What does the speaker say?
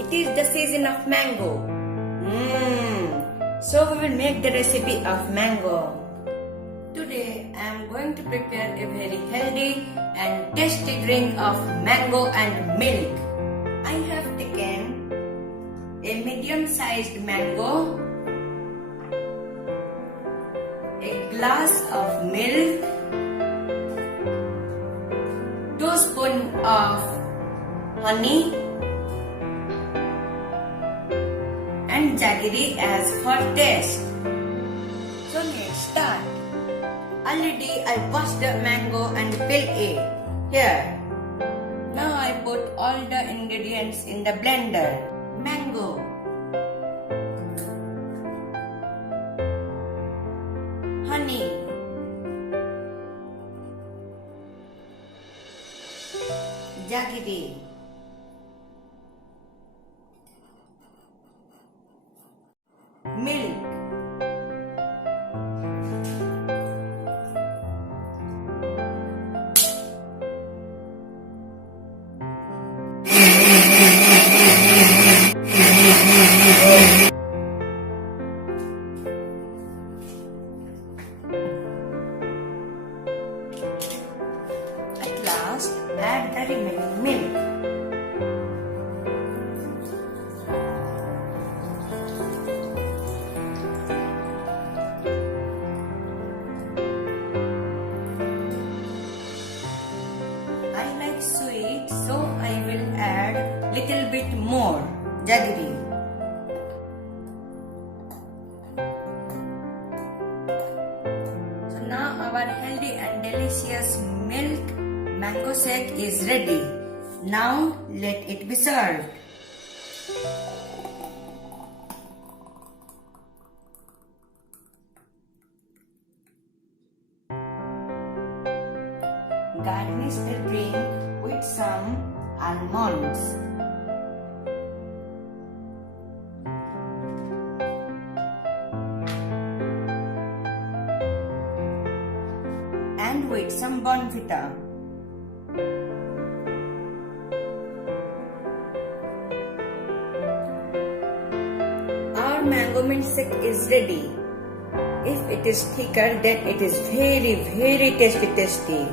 It is the season of mango. So we will make the recipe of mango. Today I am going to prepare a very healthy and tasty drink of mango and milk. I have taken a medium-sized mango, a glass of milk, 2 spoons of honey and jaggery as for taste. So let's start. Already I washed the mango and peeled it. Here. Now I put all the ingredients in the blender. Mango, honey, jaggery, milk, at last add the remaining milk. I like sweet, so I will add little bit more jaggery. So now our healthy and delicious milk mango shake is ready. Now let it be served. Garnish the drink with some almonds. And with some bonfita. Our mango milkshake is ready. If it is thicker, then it is very tasty.